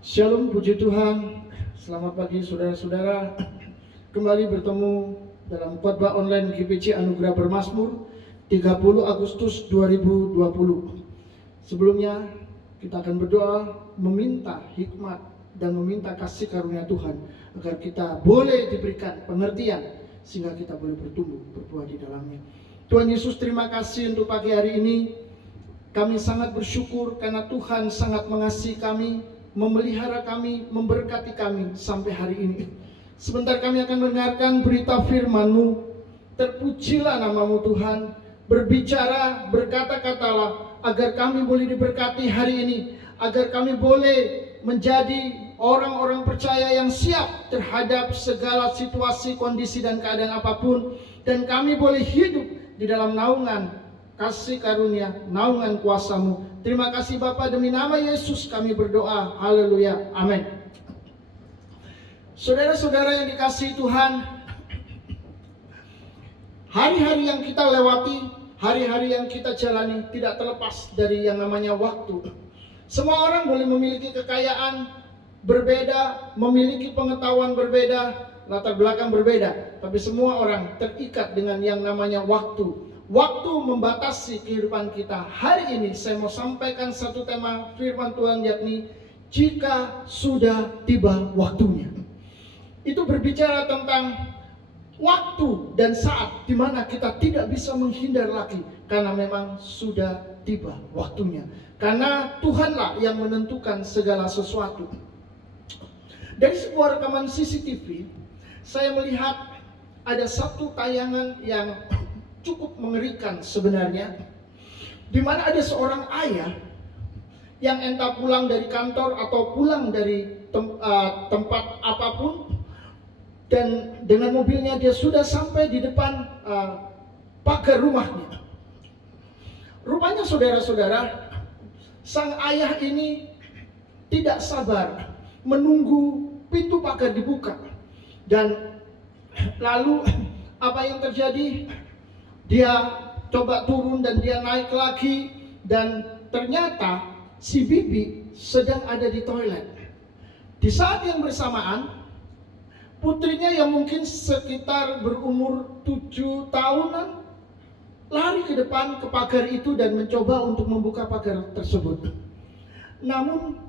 Shalom, puji Tuhan. Selamat pagi saudara-saudara. Kembali bertemu dalam khotbah online GPC Anugerah Bermazmur 30 Agustus 2020. Sebelumnya kita akan berdoa meminta hikmat dan meminta kasih karunia Tuhan agar kita boleh diberikan pengertian sehingga kita boleh bertumbuh berbuah di dalamnya. Tuhan Yesus, terima kasih untuk pagi hari ini. Kami sangat bersyukur karena Tuhan sangat mengasihi kami, memelihara kami, memberkati kami sampai hari ini. Sebentar kami akan mendengarkan berita firman-Mu. Terpujilah nama-Mu Tuhan. Berbicara, berkata-katalah agar kami boleh diberkati hari ini, agar kami boleh menjadi orang-orang percaya yang siap terhadap segala situasi, kondisi dan keadaan apapun, dan kami boleh hidup di dalam naungan kasih karunia, naungan kuasa-Mu. Terima kasih Bapa, demi nama Yesus kami berdoa. Haleluya. Amin. Saudara-saudara yang dikasihi Tuhan, hari-hari yang kita lewati, hari-hari yang kita jalani tidak terlepas dari yang namanya waktu. Semua orang boleh memiliki kekayaan berbeda, memiliki pengetahuan berbeda, latar belakang berbeda, tapi semua orang terikat dengan yang namanya waktu. Waktu membatasi kehidupan kita. Hari ini saya mau sampaikan satu tema firman Tuhan, yakni jika sudah tiba waktunya. Itu berbicara tentang waktu dan saat di mana kita tidak bisa menghindar lagi, karena memang sudah tiba waktunya. Karena Tuhanlah yang menentukan segala sesuatu. Dari sebuah rekaman CCTV, saya melihat ada satu tayangan yang cukup mengerikan sebenarnya, di mana ada seorang ayah yang entah pulang dari kantor atau pulang dari tempat apapun, dan dengan mobilnya dia sudah sampai di depan pagar rumahnya. Rupanya saudara-saudara, sang ayah ini tidak sabar menunggu pintu pagar dibuka, dan lalu apa yang terjadi? Dia coba turun dan dia naik lagi, dan ternyata si bibi sedang ada di toilet. Di saat yang bersamaan, putrinya yang mungkin sekitar berumur 7 tahunan lari ke depan ke pagar itu dan mencoba untuk membuka pagar tersebut. Namun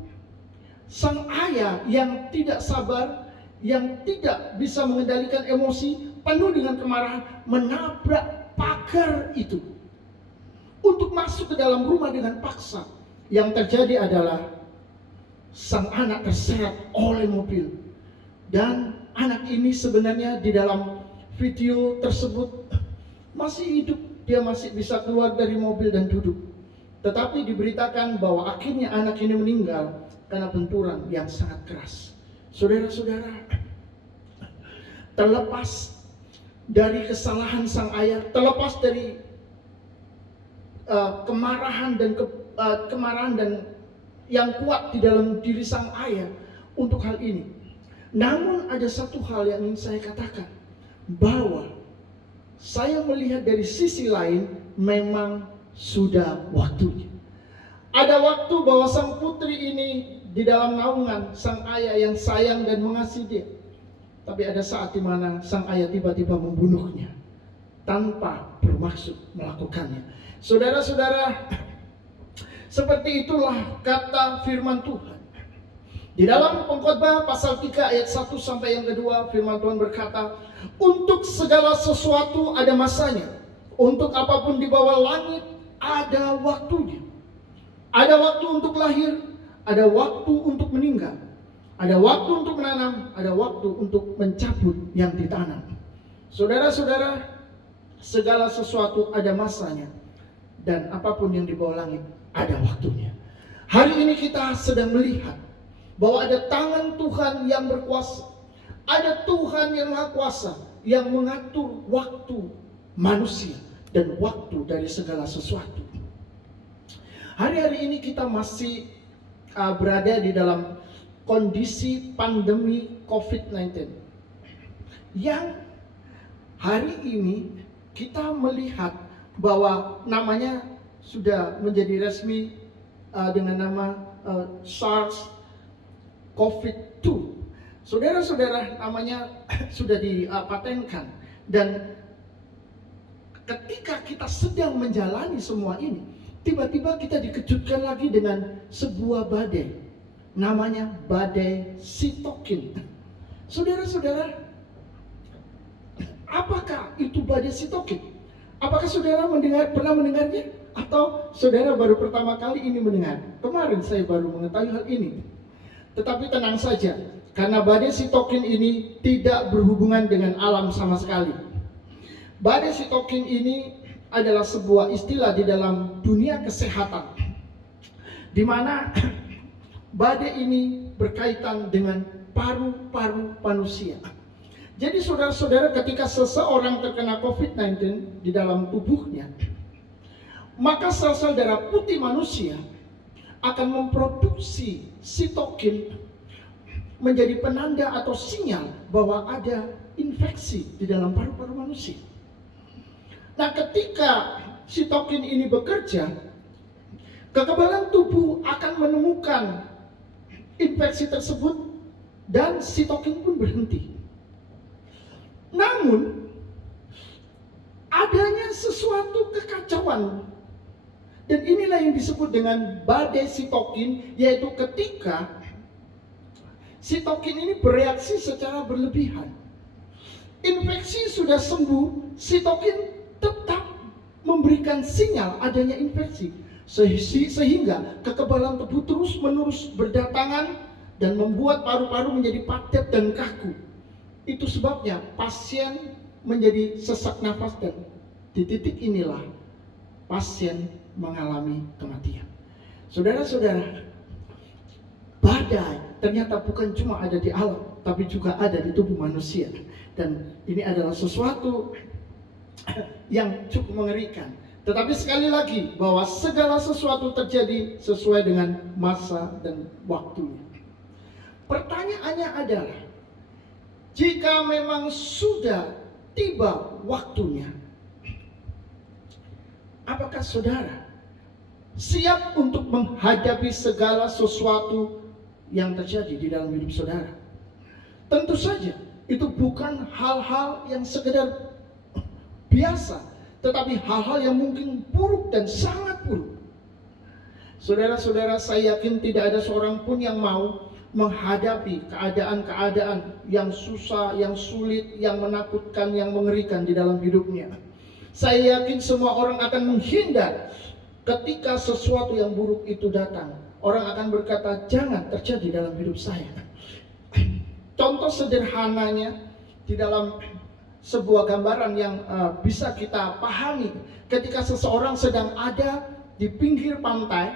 sang ayah yang tidak sabar, yang tidak bisa mengendalikan emosi, penuh dengan kemarahan, menabrak pagar itu untuk masuk ke dalam rumah dengan paksa. Yang terjadi adalah sang anak terseret oleh mobil, dan anak ini sebenarnya di dalam video tersebut masih hidup. Dia masih bisa keluar dari mobil dan duduk, tetapi diberitakan bahwa akhirnya anak ini meninggal karena benturan yang sangat keras. Saudara-saudara, terlepas dari kesalahan sang ayah, terlepas dari kemarahan dan yang kuat di dalam diri sang ayah untuk hal ini, namun ada satu hal yang ingin saya katakan, bahwa saya melihat dari sisi lain memang sudah waktunya. Ada waktu bahwa sang putri ini di dalam naungan sang ayah yang sayang dan mengasihi dia. Tapi ada saat di mana sang ayah tiba-tiba membunuhnya tanpa bermaksud melakukannya. Saudara-saudara, seperti itulah kata firman Tuhan. Di dalam Pengkhotbah pasal 3 ayat 1 sampai yang kedua, firman Tuhan berkata, untuk segala sesuatu ada masanya, untuk apapun di bawah langit ada waktunya. Ada waktu untuk lahir, ada waktu untuk meninggal, ada waktu untuk menanam, ada waktu untuk mencabut yang ditanam. Saudara-saudara, segala sesuatu ada masanya, dan apapun yang di bawah langit ada waktunya. Hari ini kita sedang melihat bahwa ada tangan Tuhan yang berkuasa, ada Tuhan yang Maha Kuasa yang mengatur waktu manusia dan waktu dari segala sesuatu. Hari-hari ini kita masih berada di dalam kondisi pandemi COVID-19 yang hari ini kita melihat bahwa namanya sudah menjadi resmi dengan nama SARS COVID-2. Saudara-saudara, namanya sudah dipatenkan. Dan ketika kita sedang menjalani semua ini, tiba-tiba kita dikejutkan lagi dengan sebuah badai. Namanya badai sitokin. Saudara-saudara, apakah itu badai sitokin? Apakah saudara pernah mendengarnya? Atau saudara baru pertama kali ini mendengar? Kemarin saya baru mengetahui hal ini. Tetapi tenang saja, karena badai sitokin ini tidak berhubungan dengan alam sama sekali. Badai sitokin ini adalah sebuah istilah di dalam dunia kesehatan, di mana badai ini berkaitan dengan paru-paru manusia. Jadi saudara-saudara, ketika seseorang terkena COVID-19 di dalam tubuhnya, maka sel-sel darah putih manusia akan memproduksi sitokin menjadi penanda atau sinyal bahwa ada infeksi di dalam paru-paru manusia. Nah, ketika sitokin ini bekerja, kekebalan tubuh akan menemukan infeksi tersebut dan sitokin pun berhenti. Namun, adanya sesuatu kekacauan, dan inilah yang disebut dengan badai sitokin, yaitu ketika sitokin ini bereaksi secara berlebihan. Infeksi sudah sembuh, sitokin tetap memberikan sinyal adanya infeksi, sehingga kekebalan tubuh terus-menerus berdatangan dan membuat paru-paru menjadi padat dan kaku. Itu sebabnya pasien menjadi sesak nafas, dan di titik inilah pasien mengalami kematian. Saudara-saudara, badai ternyata bukan cuma ada di alam, tapi juga ada di tubuh manusia. Dan ini adalah sesuatu yang cukup mengerikan. Tetapi sekali lagi, bahwa segala sesuatu terjadi sesuai dengan masa dan waktunya. Pertanyaannya adalah, jika memang sudah tiba waktunya, apakah saudara siap untuk menghadapi segala sesuatu yang terjadi di dalam hidup saudara? Tentu saja itu bukan hal-hal yang sekedar biasa, tetapi hal-hal yang mungkin buruk dan sangat buruk. Saudara-saudara, saya yakin tidak ada seorang pun yang mau menghadapi keadaan-keadaan yang susah, yang sulit, yang menakutkan, yang mengerikan di dalam hidupnya. Saya yakin semua orang akan menghindar ketika sesuatu yang buruk itu datang. Orang akan berkata, jangan terjadi dalam hidup saya. Contoh sederhananya di dalam sebuah gambaran yang bisa kita pahami, ketika seseorang sedang ada di pinggir pantai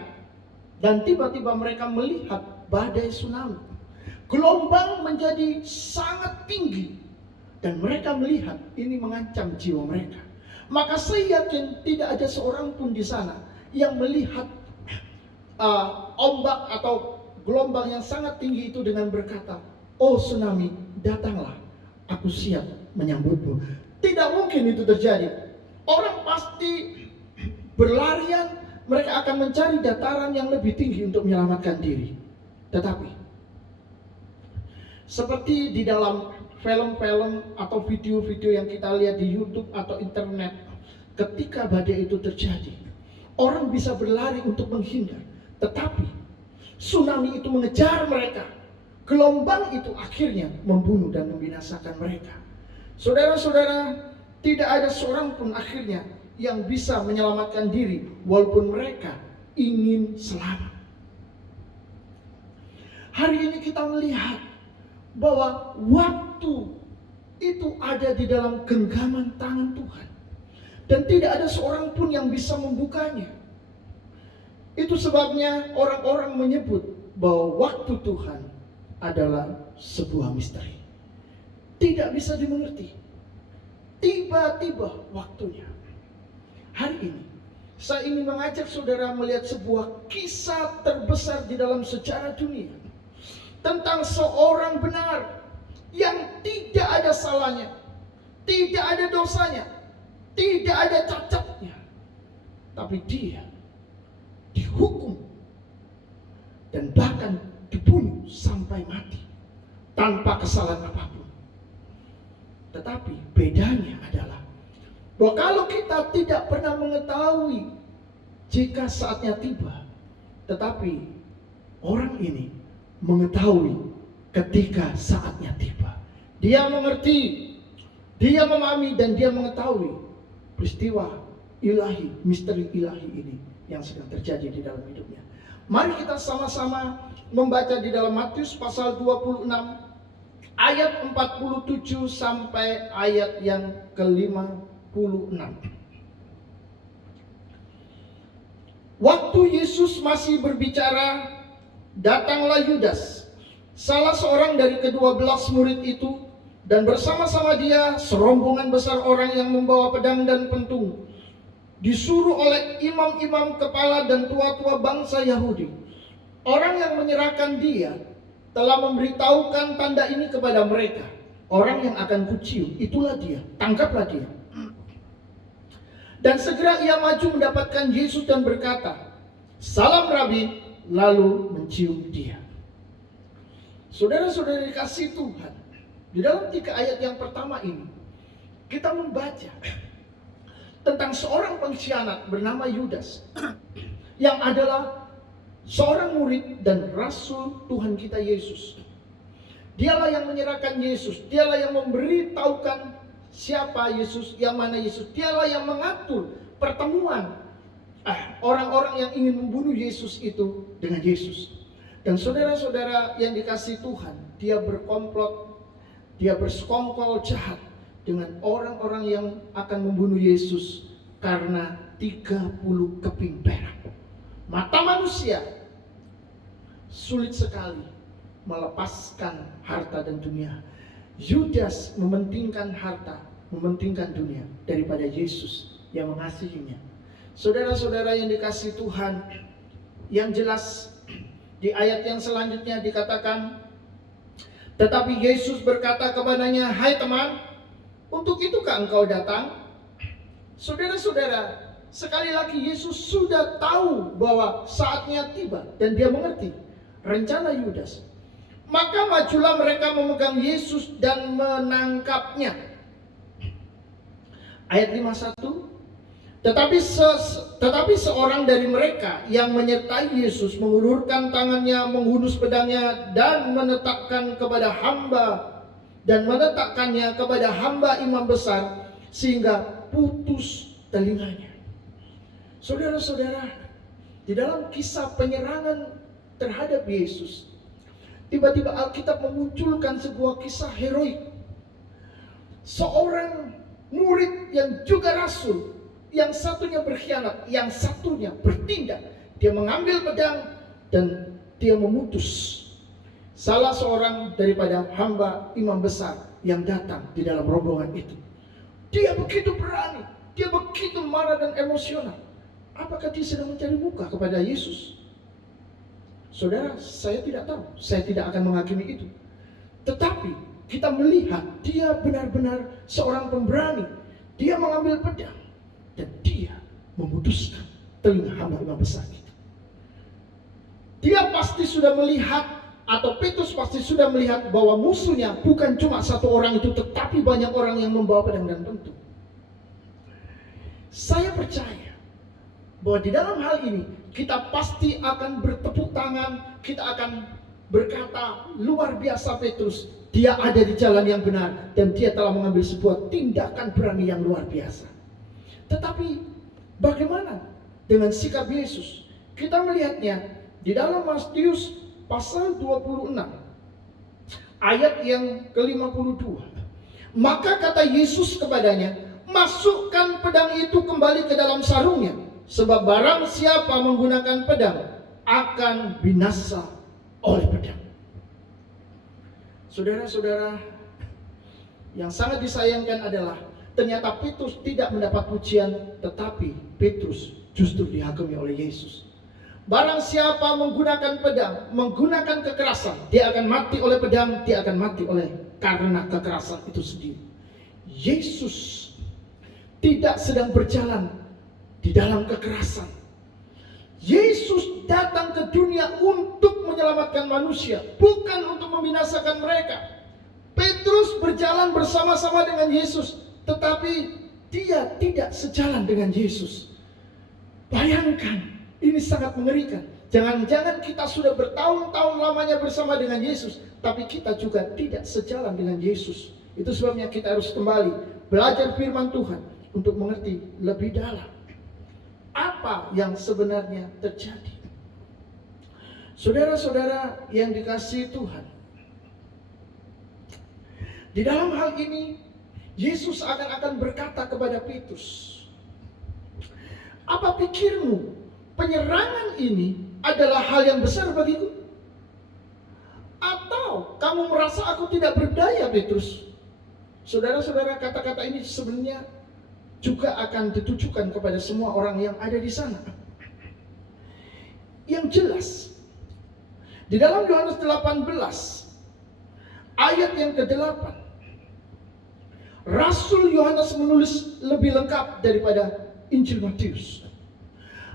dan tiba-tiba mereka melihat badai tsunami. Gelombang menjadi sangat tinggi dan mereka melihat ini mengancam jiwa mereka. Maka saya yakin tidak ada seorang pun di sana yang melihat ombak atau gelombang yang sangat tinggi itu dengan berkata, "Oh tsunami, datanglah, aku siap menyambutmu." Tidak mungkin itu terjadi. Orang pasti berlarian, mereka akan mencari dataran yang lebih tinggi untuk menyelamatkan diri. Tetapi seperti di dalam film-film atau video-video yang kita lihat di YouTube atau internet, ketika badai itu terjadi, orang bisa berlari untuk menghindar, tetapi tsunami itu mengejar mereka. Gelombang itu akhirnya membunuh dan membinasakan mereka. Saudara-saudara, tidak ada seorang pun akhirnya yang bisa menyelamatkan diri walaupun mereka ingin selamat. Hari ini kita melihat bahwa waktu itu ada di dalam genggaman tangan Tuhan, dan tidak ada seorang pun yang bisa membukanya. Itu sebabnya orang-orang menyebut bahwa waktu Tuhan adalah sebuah misteri, tidak bisa dimengerti. Tiba-tiba waktunya. Hari ini saya ingin mengajak saudara melihat sebuah kisah terbesar di dalam sejarah dunia, tentang seorang benar yang tidak ada salahnya, tidak ada dosanya, tidak ada cacatnya, tapi dia dihukum dan bahkan dibunuh sampai mati tanpa kesalahan apapun. Tetapi bedanya adalah bahwa kalau kita tidak pernah mengetahui jika saatnya tiba, tetapi orang ini mengetahui ketika saatnya tiba. Dia mengerti, dia memahami, dan dia mengetahui peristiwa ilahi, misteri ilahi ini yang sedang terjadi di dalam hidupnya. Mari kita sama-sama membaca di dalam Matius pasal 26 ayat 47 sampai ayat yang ke-56. Waktu Yesus masih berbicara, datanglah Yudas, salah seorang dari ke-12 murid itu, dan bersama-sama dia serombongan besar orang yang membawa pedang dan pentung, disuruh oleh imam-imam kepala dan tua-tua bangsa Yahudi. Orang yang menyerahkan dia telah memberitahukan tanda ini kepada mereka. Orang yang akan kucium, itulah dia, tangkaplah dia. Dan segera ia maju mendapatkan Yesus dan berkata, "Salam Rabi," lalu mencium dia. Saudara-saudara dikasihi Tuhan, di dalam 3 ayat yang pertama ini kita membaca tentang seorang pengkhianat bernama Yudas yang adalah seorang murid dan rasul Tuhan kita Yesus. Dialah yang menyerahkan Yesus, dialah yang memberitahukan siapa Yesus, yang mana Yesus. Dialah yang mengatur pertemuan orang-orang yang ingin membunuh Yesus itu dengan Yesus. Dan saudara-saudara yang dikasihi Tuhan, dia berkomplot, dia bersekongkol jahat dengan orang-orang yang akan membunuh Yesus karena 30 keping perak. Mata manusia sulit sekali melepaskan harta dan dunia. Yudas mementingkan harta, mementingkan dunia daripada Yesus yang mengasihinya. Saudara-saudara yang dikasihi Tuhan, yang jelas di ayat yang selanjutnya dikatakan, tetapi Yesus berkata kepadanya, "Hai teman, untuk itukah engkau datang?" Saudara-saudara, sekali lagi Yesus sudah tahu bahwa saatnya tiba dan dia mengerti rencana Yudas. Maka majulah mereka memegang Yesus dan menangkapnya. Ayat 51. Tetapi seorang dari mereka yang menyertai Yesus mengulurkan tangannya, menghunus pedangnya dan menetapkannya kepada hamba imam besar sehingga putus telinganya. Saudara-saudara, di dalam kisah penyerangan terhadap Yesus, tiba-tiba Alkitab memunculkan sebuah kisah heroik. Seorang murid yang juga rasul, yang satunya berkhianat, yang satunya bertindak. Dia mengambil pedang dan dia memutus salah seorang daripada hamba imam besar yang datang di dalam rombongan itu. Dia begitu berani, dia begitu marah dan emosional. Apakah dia sedang mencari muka kepada Yesus? Saudara, saya tidak tahu, saya tidak akan menghakimi itu. Tetapi kita melihat dia benar-benar seorang pemberani. Dia mengambil pedang dan dia memutuskan telinga hamba imam besar itu. Dia pasti sudah melihat, atau Petrus pasti sudah melihat bahwa musuhnya bukan cuma satu orang itu, tetapi banyak orang yang membawa pedang dan pentung. Saya percaya bahwa di dalam hal ini kita pasti akan bertepuk tangan, kita akan berkata, luar biasa Petrus, dia ada di jalan yang benar dan dia telah mengambil sebuah tindakan berani yang luar biasa. Tetapi bagaimana dengan sikap Yesus? Kita melihatnya di dalam Matius pasal 26 ayat yang ke-52. Maka kata Yesus kepadanya, "Masukkan pedang itu kembali ke dalam sarungnya, sebab barang siapa menggunakan pedang akan binasa oleh pedang." Saudara-saudara, yang sangat disayangkan adalah ternyata Petrus tidak mendapat pujian, tetapi Petrus justru dihakimi oleh Yesus. Barang siapa menggunakan pedang, menggunakan kekerasan, dia akan mati oleh pedang, dia akan mati oleh karena kekerasan itu sendiri. Yesus tidak sedang berjalan di dalam kekerasan. Yesus datang ke dunia untuk menyelamatkan manusia, bukan untuk membinasakan mereka. Petrus berjalan bersama-sama dengan Yesus, tetapi dia tidak sejalan dengan Yesus. Bayangkan, ini sangat mengerikan. Jangan-jangan kita sudah bertahun-tahun lamanya bersama dengan Yesus, tapi kita juga tidak sejalan dengan Yesus. Itu sebabnya kita harus kembali belajar firman Tuhan untuk mengerti lebih dalam apa yang sebenarnya terjadi. Saudara-saudara yang dikasihi Tuhan, di dalam hal ini Yesus akan berkata kepada Petrus, apa pikirmu penyerangan ini adalah hal yang besar bagiku? Atau kamu merasa aku tidak berdaya, Petrus? Saudara-saudara, kata-kata ini sebenarnya juga akan ditujukan kepada semua orang yang ada di sana. Yang jelas, di dalam Yohanes 18 ayat yang ke-8, Rasul Yohanes menulis lebih lengkap daripada Injil Matius.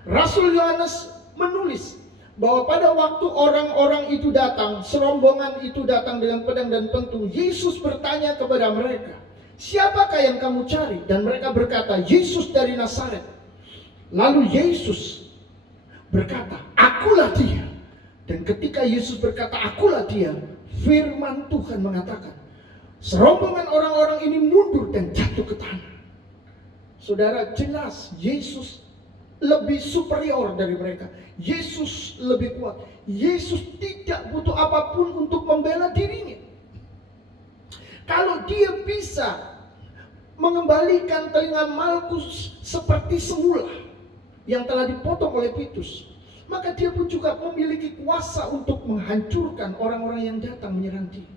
Rasul Yohanes menulis bahwa pada waktu orang-orang itu datang, serombongan itu datang dengan pedang dan pentung, Yesus bertanya kepada mereka, siapakah yang kamu cari? Dan mereka berkata, Yesus dari Nazaret. Lalu Yesus berkata, akulah dia. Dan ketika Yesus berkata, akulah dia, firman Tuhan mengatakan, serombongan orang-orang ini mundur dan jatuh ke tanah. Saudara, jelas Yesus lebih superior dari mereka. Yesus lebih kuat. Yesus tidak butuh apapun untuk membela dirinya. Kalau dia bisa mengembalikan telinga Malkus seperti semula yang telah dipotong oleh Petrus, maka dia pun juga memiliki kuasa untuk menghancurkan orang-orang yang datang menyerang dia.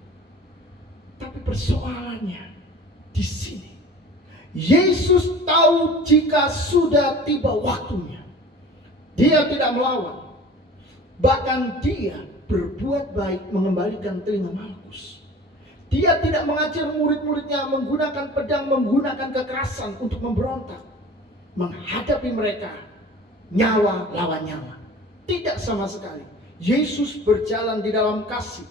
Tapi persoalannya di sini, Yesus tahu jika sudah tiba waktunya. Dia tidak melawan. Bahkan dia berbuat baik mengembalikan telinga Malkus. Dia tidak mengajar murid-muridnya menggunakan pedang, menggunakan kekerasan untuk memberontak, menghadapi mereka nyawa lawan nyawa. Tidak sama sekali. Yesus berjalan di dalam kasih.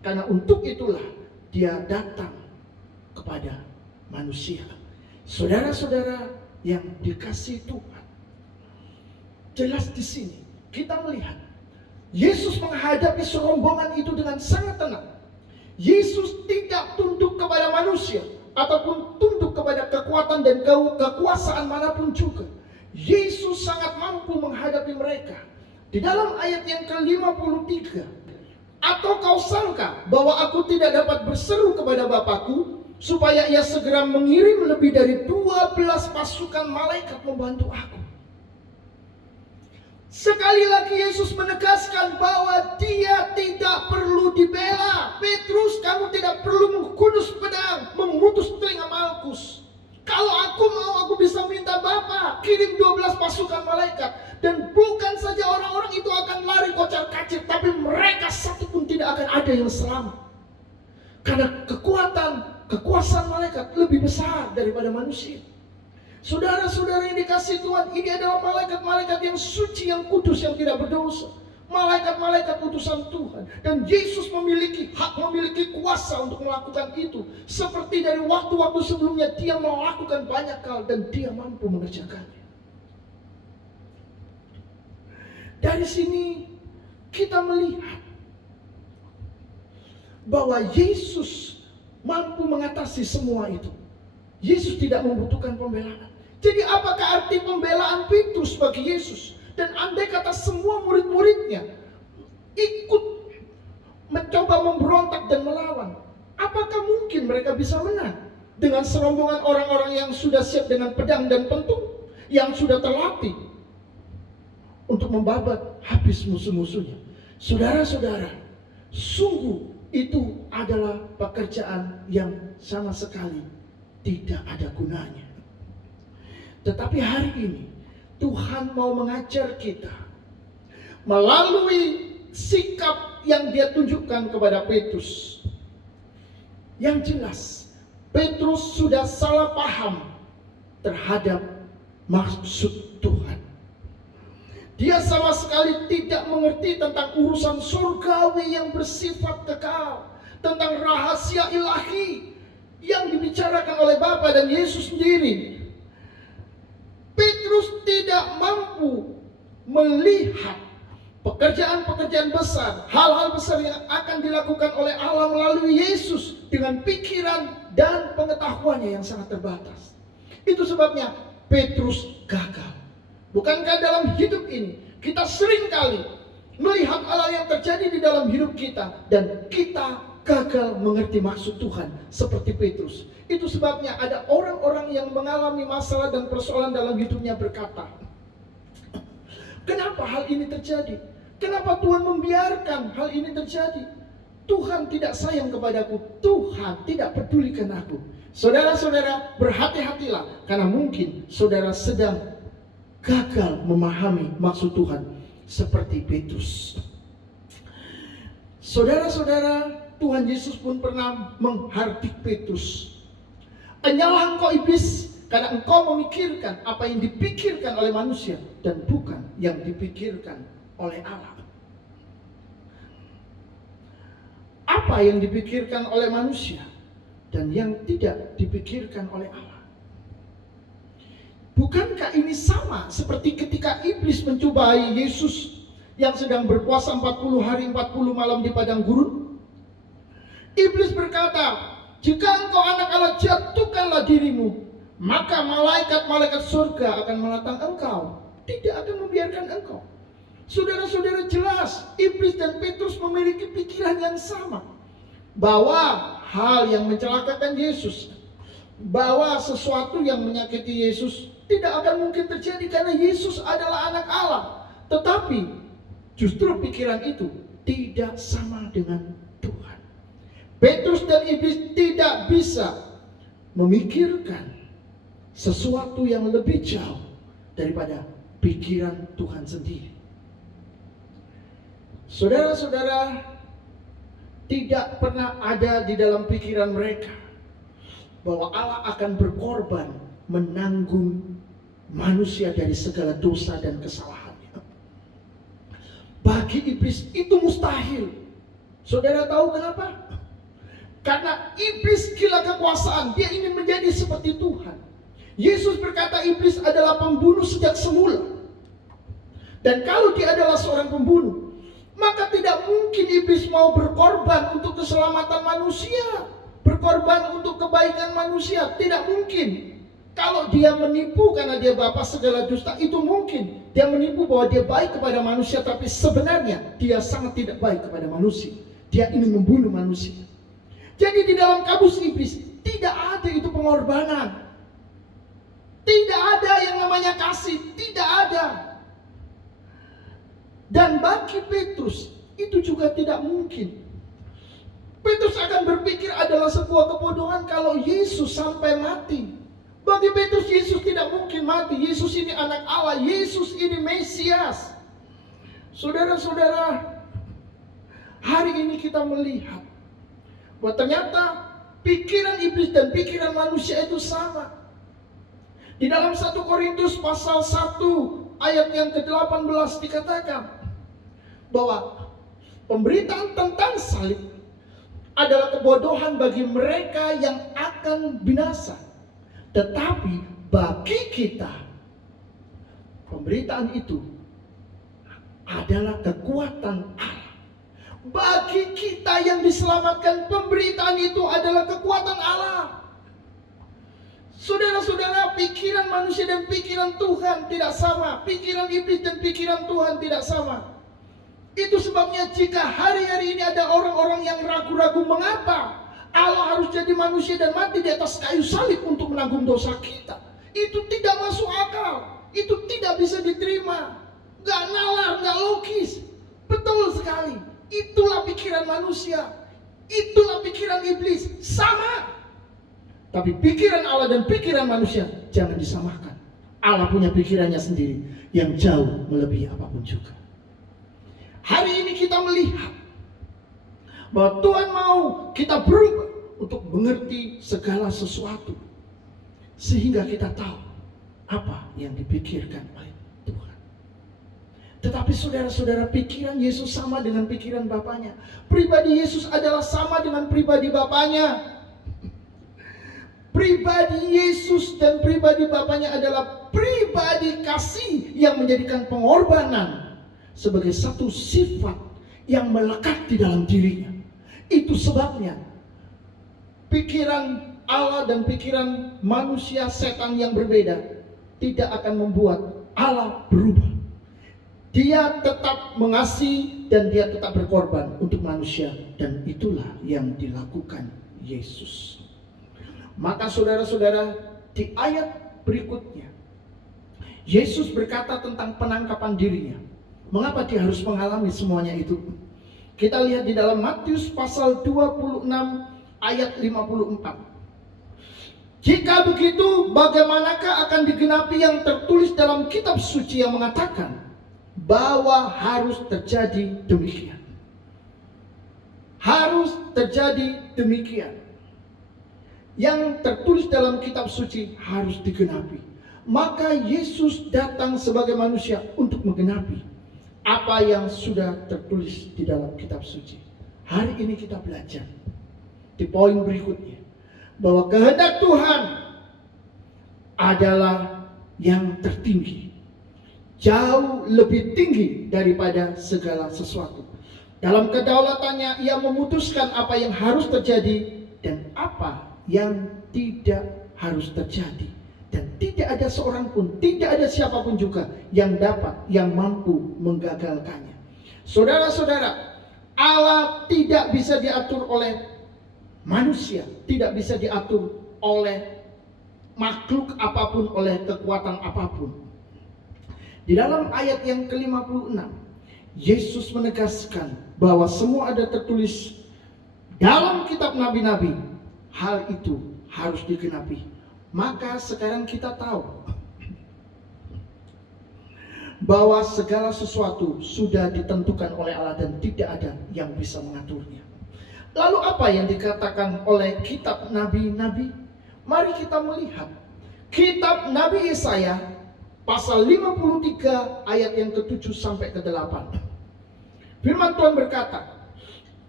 Karena untuk itulah dia datang kepada manusia. Saudara-saudara yang dikasihi Tuhan, jelas di sini kita melihat Yesus menghadapi serombongan itu dengan sangat tenang. Yesus tidak tunduk kepada manusia ataupun tunduk kepada kekuatan dan kekuasaan manapun juga. Yesus sangat mampu menghadapi mereka. Di dalam ayat yang ke-53, atau kau sangka bahwa aku tidak dapat berseru kepada Bapakku supaya ia segera mengirim lebih dari 12 pasukan malaikat membantu aku? Sekali lagi Yesus menegaskan bahwa dia tidak perlu dibela. Petrus, kamu tidak perlu menghunus pedang, memutus telinga Malkus. Kalau aku mau, aku bisa minta Bapa kirim 12 pasukan malaikat. Dan bukan saja orang-orang itu akan lari kocar-kacir, tapi mereka satu pun tidak akan ada yang selamat. Karena kekuasaan malaikat lebih besar daripada manusia. Saudara-saudara yang dikasihi Tuhan, ini adalah malaikat-malaikat yang suci, yang kudus, yang tidak berdosa. Malaikat-malaikat utusan Tuhan. Dan Yesus memiliki hak, memiliki kuasa untuk melakukan itu. Seperti dari waktu-waktu sebelumnya, dia melakukan banyak hal dan dia mampu mengerjakannya. Dari sini kita melihat bahwa Yesus mampu mengatasi semua itu. Yesus tidak membutuhkan pembelaan. Jadi apakah arti pembelaan Petrus bagi Yesus? Dan andai kata semua murid-muridnya ikut mencoba memberontak dan melawan, apakah mungkin mereka bisa menang dengan serombongan orang-orang yang sudah siap dengan pedang dan pentung, yang sudah terlatih untuk membabat habis musuh-musuhnya? Saudara-saudara, sungguh itu adalah pekerjaan yang sama sekali tidak ada gunanya. Tetapi hari ini Tuhan mau mengajar kita melalui sikap yang dia tunjukkan kepada Petrus. Yang jelas, Petrus sudah salah paham terhadap maksud Tuhan. Dia sama sekali tidak mengerti tentang urusan surgawi yang bersifat kekal, tentang rahasia ilahi yang dibicarakan oleh Bapa dan Yesus sendiri. Petrus tidak mampu melihat pekerjaan-pekerjaan besar, hal-hal besar yang akan dilakukan oleh Allah melalui Yesus dengan pikiran dan pengetahuannya yang sangat terbatas. Itu sebabnya Petrus gagal. Bukankah dalam hidup ini kita sering kali melihat hal yang terjadi di dalam hidup kita dan kita gagal mengerti maksud Tuhan seperti Petrus. Itu sebabnya ada orang-orang yang mengalami masalah dan persoalan dalam hidupnya berkata, kenapa hal ini terjadi? Kenapa Tuhan membiarkan hal ini terjadi? Tuhan tidak sayang kepadaku, Tuhan tidak pedulikan aku. Saudara-saudara, berhati-hatilah karena mungkin saudara sedang gagal memahami maksud Tuhan seperti Petrus. Saudara-saudara, Tuhan Yesus pun pernah menghardik Petrus. Enyalah engkau iblis, karena engkau memikirkan apa yang dipikirkan oleh manusia dan bukan yang dipikirkan oleh Allah. Apa yang dipikirkan oleh manusia dan yang tidak dipikirkan oleh Allah? Bukankah ini sama seperti ketika iblis mencobai Yesus yang sedang berpuasa 40 hari 40 malam di padang gurun? Iblis berkata, jika engkau anak Allah, jatuhkanlah dirimu, maka malaikat-malaikat surga akan menatang engkau, tidak akan membiarkan engkau. Saudara-saudara, jelas iblis dan Petrus memiliki pikiran yang sama, bahwa hal yang mencelakakan Yesus, bahwa sesuatu yang menyakiti Yesus tidak akan mungkin terjadi karena Yesus adalah anak Allah. Tetapi justru pikiran itu tidak sama dengan Tuhan. Petrus dan iblis tidak bisa memikirkan sesuatu yang lebih jauh daripada pikiran Tuhan sendiri. Saudara-saudara, tidak pernah ada di dalam pikiran mereka bahwa Allah akan berkorban menanggung manusia dari segala dosa dan kesalahannya. Bagi iblis itu mustahil. Saudara tahu kenapa? Karena iblis gila kekuasaan, dia ingin menjadi seperti Tuhan. Yesus berkata iblis adalah pembunuh sejak semula. Dan kalau dia adalah seorang pembunuh, maka tidak mungkin iblis mau berkorban untuk keselamatan manusia, berkorban untuk kebaikan manusia. Tidak mungkin. Kalau dia menipu karena dia bapa segala dusta, itu mungkin. Dia menipu bahwa dia baik kepada manusia, tapi sebenarnya dia sangat tidak baik kepada manusia. Dia ingin membunuh manusia. Jadi di dalam kabus iblis tidak ada itu pengorbanan. Tidak ada yang namanya kasih, tidak ada. Dan bagi Petrus itu juga tidak mungkin. Petrus akan berpikir adalah sebuah kebodohan kalau Yesus sampai mati. Bagi Petrus Yesus tidak mungkin mati. Yesus ini anak Allah, Yesus ini Mesias. Saudara-saudara, hari ini kita melihat bahwa ternyata pikiran iblis dan pikiran manusia itu sama. Di dalam 1 Korintus pasal 1 ayat yang ke-18 dikatakan bahwa pemberitaan tentang salib adalah kebodohan bagi mereka yang akan binasa. Tetapi bagi kita, pemberitaan itu adalah kekuatan Allah. Bagi kita yang diselamatkan, pemberitaan itu adalah kekuatan Allah. Saudara-saudara, pikiran manusia dan pikiran Tuhan tidak sama. Pikiran iblis dan pikiran Tuhan tidak sama. Itu sebabnya jika hari-hari ini ada orang-orang yang ragu-ragu mengapa Allah harus jadi manusia dan mati di atas kayu salib untuk menanggung dosa kita, itu tidak masuk akal. Itu tidak bisa diterima. Gak nalar, gak logis. Betul sekali. Itulah pikiran manusia. Itulah pikiran iblis. Sama. Tapi pikiran Allah dan pikiran manusia jangan disamakan. Allah punya pikirannya sendiri yang jauh melebihi apapun juga. Hari ini kita melihat bahwa Tuhan mau kita berubah untuk mengerti segala sesuatu, sehingga kita tahu apa yang dipikirkan oleh Tuhan. Tetapi saudara-saudara, pikiran Yesus sama dengan pikiran Bapaknya. Pribadi Yesus adalah sama dengan pribadi Bapaknya. Pribadi Yesus dan pribadi Bapaknya adalah pribadi kasih yang menjadikan pengorbanan sebagai satu sifat yang melekat di dalam dirinya. Itu sebabnya pikiran Allah dan pikiran manusia setan yang berbeda tidak akan membuat Allah berubah. Dia tetap mengasihi dan dia tetap berkorban untuk manusia, dan itulah yang dilakukan Yesus. Maka saudara-saudara, di ayat berikutnya Yesus berkata tentang penangkapan dirinya. Mengapa dia harus mengalami semuanya itu? Kita lihat di dalam Matius pasal 26 ayat 54. Jika begitu, bagaimanakah akan digenapi yang tertulis dalam kitab suci yang mengatakan bahwa harus terjadi demikian. Harus terjadi demikian. Yang tertulis dalam kitab suci harus digenapi. Maka Yesus datang sebagai manusia untuk menggenapi apa yang sudah tertulis di dalam kitab suci. Hari ini kita belajar di poin berikutnya bahwa kehendak Tuhan adalah yang tertinggi, jauh lebih tinggi daripada segala sesuatu. Dalam kedaulatannya ia memutuskan apa yang harus terjadi dan apa yang tidak harus terjadi, dan tidak ada seorang pun, tidak ada siapapun juga yang dapat, yang mampu menggagalkannya. Saudara-saudara, Allah tidak bisa diatur oleh manusia, tidak bisa diatur oleh makhluk apapun, oleh kekuatan apapun. Di dalam ayat yang ke-56, Yesus menegaskan bahwa semua ada tertulis dalam kitab nabi-nabi. Hal itu harus digenapi. Maka sekarang kita tahu bahwa segala sesuatu sudah ditentukan oleh Allah dan tidak ada yang bisa mengaturnya. Lalu apa yang dikatakan oleh kitab nabi-nabi? Mari kita melihat kitab Nabi Yesaya pasal 53 ayat yang ke-7 sampai ke-8. Firman Tuhan berkata,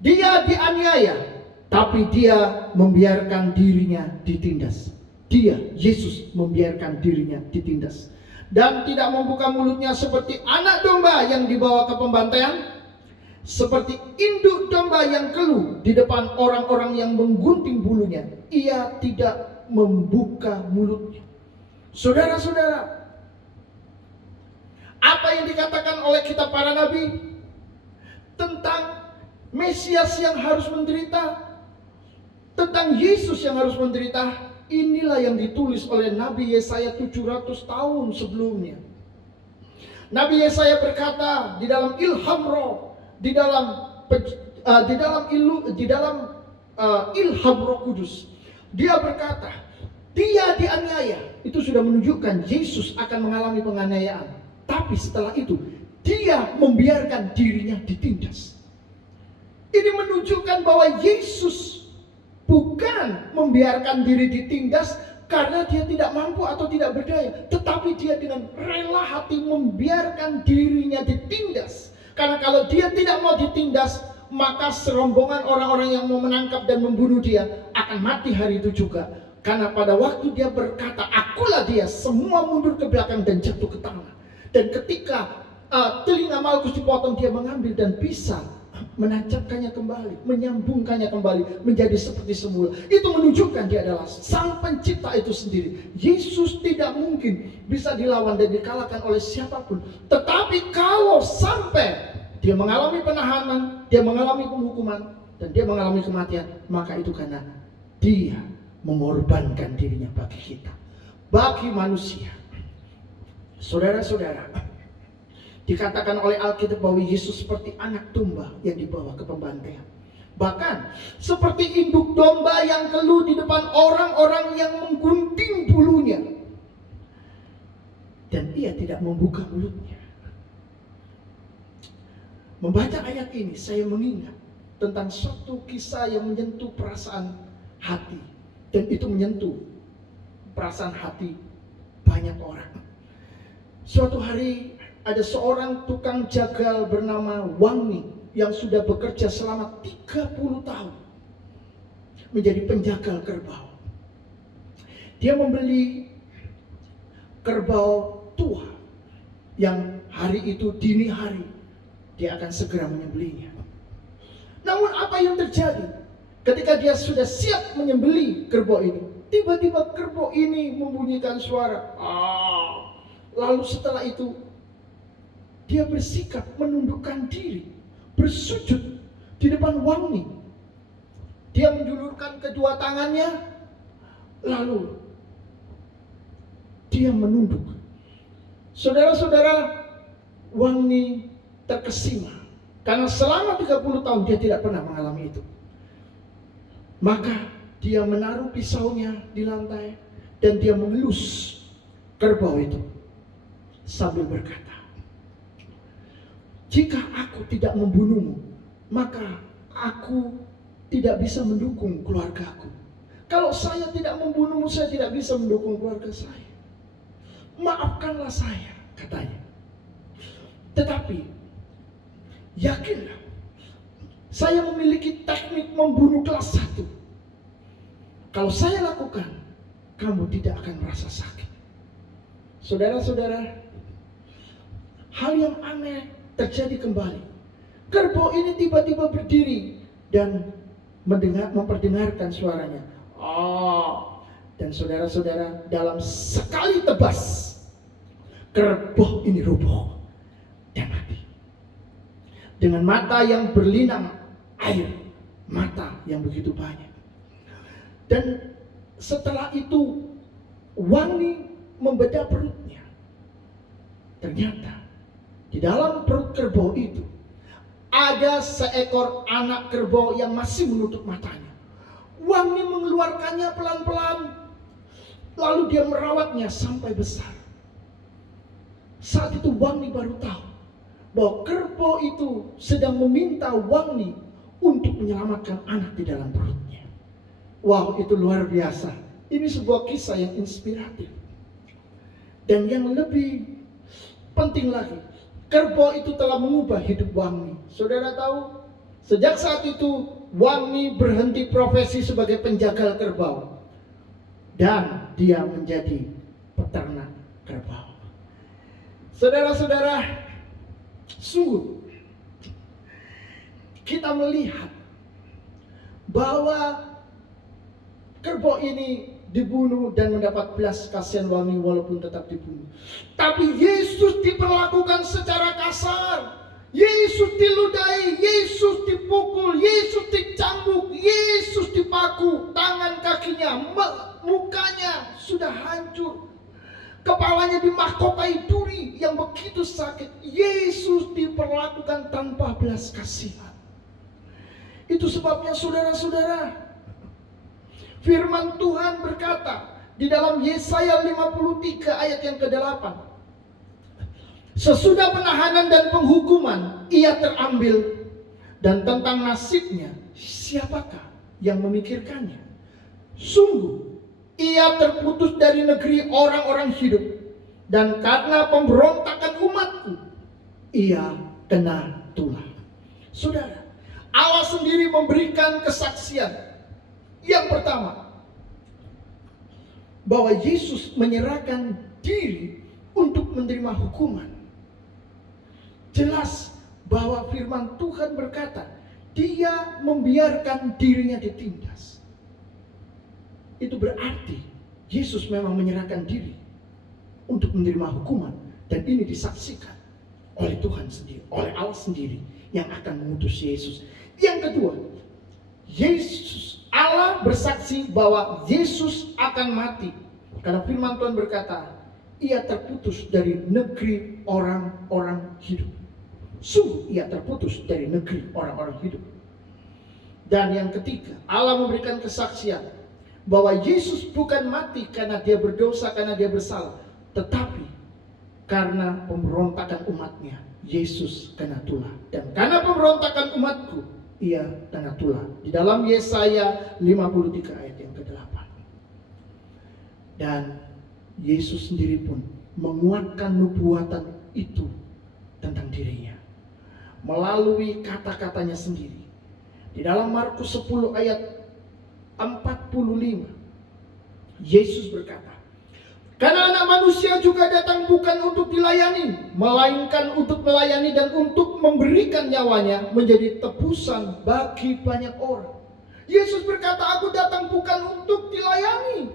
dia dianiaya, tapi dia membiarkan dirinya ditindas. Dia, Yesus, membiarkan dirinya ditindas. Dan tidak membuka mulutnya seperti anak domba yang dibawa ke pembantaian, seperti induk domba yang keluh di depan orang-orang yang menggunting bulunya. Ia tidak membuka mulutnya. Saudara-saudara, apa yang dikatakan oleh kitab para nabi tentang Mesias yang harus menderita, tentang Yesus yang harus menderita, inilah yang ditulis oleh Nabi Yesaya 700 tahun sebelumnya. Nabi Yesaya berkata di dalam ilham roh, di dalam ilham Roh Kudus, dia berkata, dia dianiaya. Itu sudah menunjukkan Yesus akan mengalami penganiayaan. Tapi setelah itu, dia membiarkan dirinya ditindas. Ini menunjukkan bahwa Yesus bukan membiarkan diri ditindas karena dia tidak mampu atau tidak berdaya, tetapi dia dengan rela hati membiarkan dirinya ditindas. Karena kalau dia tidak mau ditindas, maka serombongan orang-orang yang mau menangkap dan membunuh dia akan mati hari itu juga. Karena pada waktu dia berkata, akulah dia, semua mundur ke belakang dan jatuh ke tanah. Dan ketika telinga Malkus dipotong, dia mengambil dan bisa menancapkannya kembali, menyambungkannya kembali menjadi seperti semula. Itu menunjukkan dia adalah sang pencipta itu sendiri. Yesus tidak mungkin bisa dilawan dan dikalahkan oleh siapapun. Tetapi kalau sampai dia mengalami penahanan, dia mengalami penghukuman, dan dia mengalami kematian, maka itu karena dia mengorbankan dirinya bagi kita, bagi manusia. Saudara-saudara, dikatakan oleh Alkitab bahwa Yesus seperti anak domba yang dibawa ke pembantaian. Bahkan seperti induk domba yang keluh di depan orang-orang yang menggunting bulunya. Dan ia tidak membuka mulutnya. Membaca ayat ini saya mengingat tentang suatu kisah yang menyentuh perasaan hati. Dan itu menyentuh perasaan hati banyak orang. Suatu hari ada seorang tukang jagal bernama Wangi yang sudah bekerja selama 30 tahun menjadi penjagal kerbau. Dia membeli kerbau tua yang hari itu dini hari dia akan segera menyembelihnya. Namun apa yang terjadi? Ketika dia sudah siap menyembelih kerbau ini, tiba-tiba kerbau ini membunyikan suara. Lalu setelah itu dia bersikap menundukkan diri, bersujud di depan Wangi. Dia menjulurkan kedua tangannya, lalu dia menunduk. Saudara-saudara, Wangi terkesima karena selama 30 tahun dia tidak pernah mengalami itu. Maka dia menaruh pisaunya di lantai dan dia mengelus kerbau itu sambil berkata, "Jika aku tidak membunuhmu, maka aku tidak bisa mendukung keluargaku. Kalau saya tidak membunuhmu, saya tidak bisa mendukung keluarga saya. Maafkanlah saya," katanya. "Tetapi yakinlah, saya memiliki teknik membunuh kelas 1. Kalau saya lakukan, kamu tidak akan merasa sakit." Saudara-saudara, hal yang aneh terjadi kembali. Kerbau ini tiba-tiba berdiri dan memperdengarkan suaranya. Dan saudara-saudara, dalam sekali tebas, kerbau ini rubuh dan mati. Dengan mata yang berlinang air, mata yang begitu banyak. Dan setelah itu Wangi membedah perutnya. Ternyata di dalam perut kerbau itu ada seekor anak kerbau yang masih menutup matanya. Wangi mengeluarkannya pelan-pelan, lalu dia merawatnya sampai besar. Saat itu Wangi baru tahu bahwa kerbau itu sedang meminta Wangi untuk menyelamatkan anak di dalam perutnya. Wow, itu luar biasa. Ini sebuah kisah yang inspiratif. Dan yang lebih penting lagi, kerbau itu telah mengubah hidup Wangi. Saudara tahu, sejak saat itu Wangi berhenti profesi sebagai penjagal kerbau dan dia menjadi peternak kerbau. Saudara-saudara, sungguh kita melihat bahwa kerbau ini dibunuh dan mendapat belas kasihan Wangi walaupun tetap dibunuh. Tapi Yesus diperlakukan secara kasar. Yesus diludahi, Yesus dipukul, Yesus dicambuk, Yesus dipaku, tangan kakinya, mukanya sudah hancur. Kepalanya dimahkotai duri yang begitu sakit. Yesus diperlakukan tanpa belas kasihan. Itu sebabnya saudara-saudara, firman Tuhan berkata di dalam Yesaya 53 ayat yang ke-8. "Sesudah penahanan dan penghukuman ia terambil, dan tentang nasibnya siapakah yang memikirkannya? Sungguh ia terputus dari negeri orang-orang hidup, dan karena pemberontakan umatku ia kena tulah." Saudara, Allah sendiri memberikan kesaksian. Yang pertama, bahwa Yesus menyerahkan diri untuk menerima hukuman. Jelas bahwa firman Tuhan berkata, dia membiarkan dirinya ditindas. Itu berarti Yesus memang menyerahkan diri untuk menerima hukuman. Dan ini disaksikan oleh Tuhan sendiri, oleh Allah sendiri yang akan mengutus Yesus. Yang kedua, Allah bersaksi bahwa Yesus akan mati. Karena firman Tuhan berkata, ia terputus dari negeri orang-orang hidup. Sungguh ia terputus dari negeri orang-orang hidup. Dan yang ketiga, Allah memberikan kesaksian bahwa Yesus bukan mati karena dia berdosa, karena dia bersalah, tetapi karena pemberontakan umatnya, Yesus kena tulah. Dan karena pemberontakan umatku, ia kena tulah. Di dalam Yesaya 53 ayat yang ke-8. Dan Yesus sendiri pun menguatkan nubuatan itu tentang dirinya melalui kata-katanya sendiri. Di dalam Markus 10 ayat 45, Yesus berkata, "Karena Anak Manusia juga datang bukan untuk dilayani, melainkan untuk melayani dan untuk memberikan nyawanya menjadi tebusan bagi banyak orang." Yesus berkata, "Aku datang bukan untuk dilayani,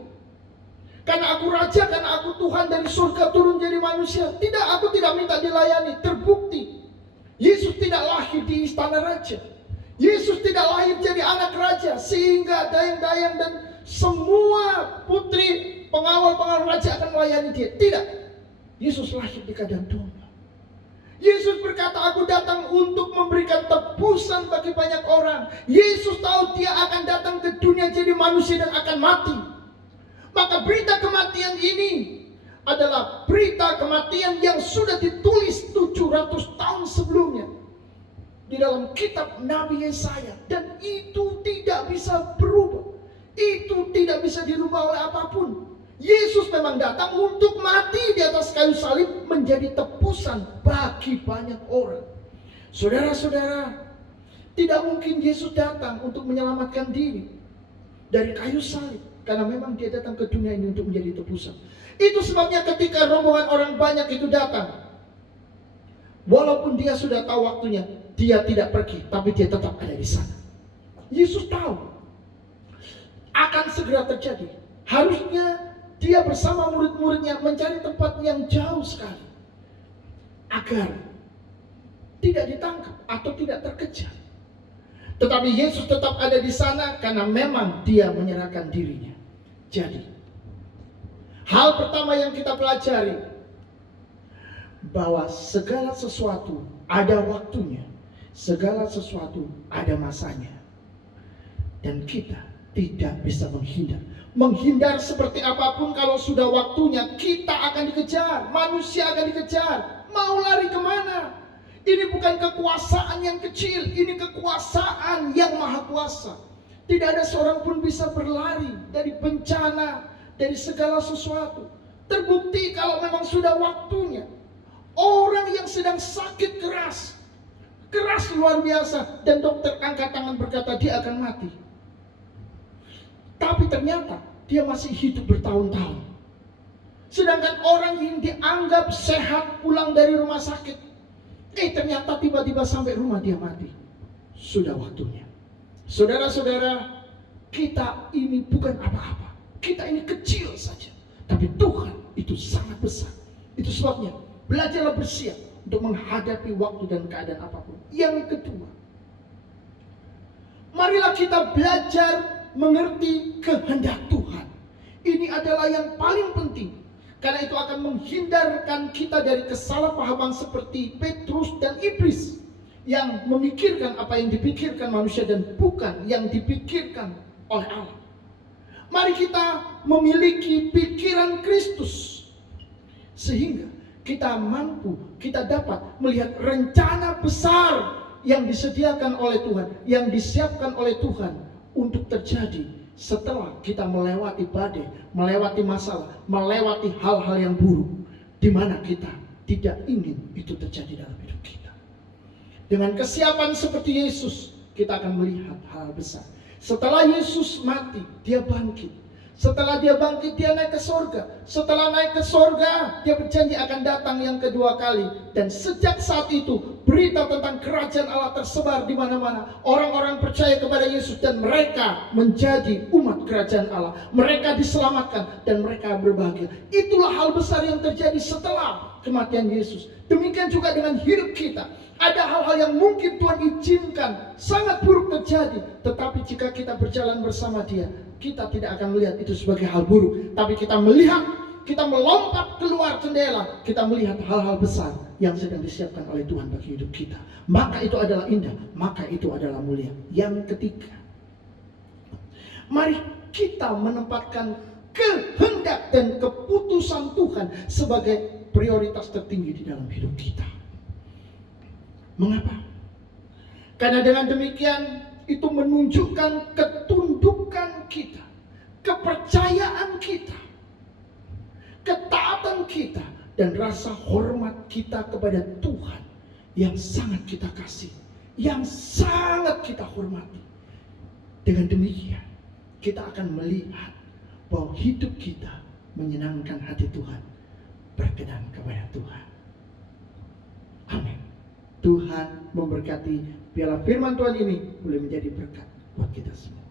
karena aku raja, karena aku Tuhan dari surga turun jadi manusia. Tidak, aku tidak minta dilayani." Terbukti Yesus tidak lahir di istana raja. Yesus tidak lahir jadi anak raja sehingga dayang-dayang dan semua putri pengawal-pengawal raja akan melayani dia. Tidak. Yesus lahir di kandang domba. Yesus berkata, "Aku datang untuk memberikan tebusan bagi banyak orang." Yesus tahu dia akan datang ke dunia jadi manusia dan akan mati. Maka berita kematian ini adalah berita kematian yang sudah ditulis 700 tahun sebelumnya di dalam kitab Nabi Yesaya, dan itu tidak bisa berubah. Itu tidak bisa dirubah oleh apapun. Yesus memang datang untuk mati di atas kayu salib menjadi tebusan bagi banyak orang. Saudara-saudara, tidak mungkin Yesus datang untuk menyelamatkan diri dari kayu salib, karena memang dia datang ke dunia ini untuk menjadi tebusan. Itu sebabnya ketika rombongan orang banyak itu datang, walaupun dia sudah tahu waktunya, dia tidak pergi, tapi dia tetap ada di sana. Yesus tahu akan segera terjadi. Harusnya dia bersama murid-muridnya mencari tempat yang jauh sekali agar tidak ditangkap atau tidak terkejar. Tetapi Yesus tetap ada di sana karena memang dia menyerahkan dirinya. Jadi hal pertama yang kita pelajari, bahwa segala sesuatu ada waktunya, segala sesuatu ada masanya, dan kita tidak bisa menghindar. Menghindar seperti apapun, kalau sudah waktunya kita akan dikejar, manusia akan dikejar. Mau lari kemana? Ini bukan kekuasaan yang kecil, ini kekuasaan yang maha kuasa. Tidak ada seorang pun bisa berlari dari bencana, dari segala sesuatu. Terbukti kalau memang sudah waktunya. Orang yang sedang sakit keras luar biasa, dan dokter angkat tangan berkata dia akan mati, tapi ternyata dia masih hidup bertahun-tahun. Sedangkan orang yang dianggap sehat pulang dari rumah sakit, ternyata tiba-tiba sampai rumah dia mati. Sudah waktunya. Saudara-saudara, kita ini bukan apa-apa. Kita ini kecil saja, tapi Tuhan itu sangat besar. Itu sebabnya belajarlah bersiap untuk menghadapi waktu dan keadaan apapun. Yang kedua, marilah kita belajar mengerti kehendak Tuhan. Ini adalah yang paling penting, karena itu akan menghindarkan kita dari kesalahpahaman seperti Petrus dan iblis yang memikirkan apa yang dipikirkan manusia dan bukan yang dipikirkan oleh Allah. Mari kita memiliki pikiran Kristus sehingga kita mampu, kita dapat melihat rencana besar yang disediakan oleh Tuhan, yang disiapkan oleh Tuhan untuk terjadi setelah kita melewati badai, melewati masalah, melewati hal-hal yang buruk, di mana kita tidak ingin itu terjadi dalam hidup kita. Dengan kesiapan seperti Yesus, kita akan melihat hal besar. Setelah Yesus mati, dia bangkit. Setelah dia bangkit, dia naik ke sorga. Setelah naik ke sorga, dia berjanji akan datang yang kedua kali. Dan sejak saat itu, berita tentang kerajaan Allah tersebar di mana-mana. Orang-orang percaya kepada Yesus dan mereka menjadi umat kerajaan Allah. Mereka diselamatkan dan mereka berbahagia. Itulah hal besar yang terjadi setelah kematian Yesus. Demikian juga dengan hidup kita. Ada hal-hal yang mungkin Tuhan izinkan sangat buruk terjadi, tetapi jika kita berjalan bersama Dia, kita tidak akan melihat itu sebagai hal buruk. Tapi kita melihat, kita melompat keluar jendela, kita melihat hal-hal besar yang sedang disiapkan oleh Tuhan bagi hidup kita. Maka itu adalah indah, maka itu adalah mulia. Yang ketiga, mari kita menempatkan kehendak dan keputusan Tuhan sebagai prioritas tertinggi di dalam hidup kita. Mengapa? Karena dengan demikian itu menunjukkan ketundukan kita, kepercayaan kita, ketaatan kita, dan rasa hormat kita kepada Tuhan yang sangat kita kasih, yang sangat kita hormati. Dengan demikian, kita akan melihat bahwa hidup kita menyenangkan hati Tuhan, berkenan kepada Tuhan. Amin. Tuhan memberkati, biarlah firman Tuhan ini boleh menjadi berkat buat kita semua.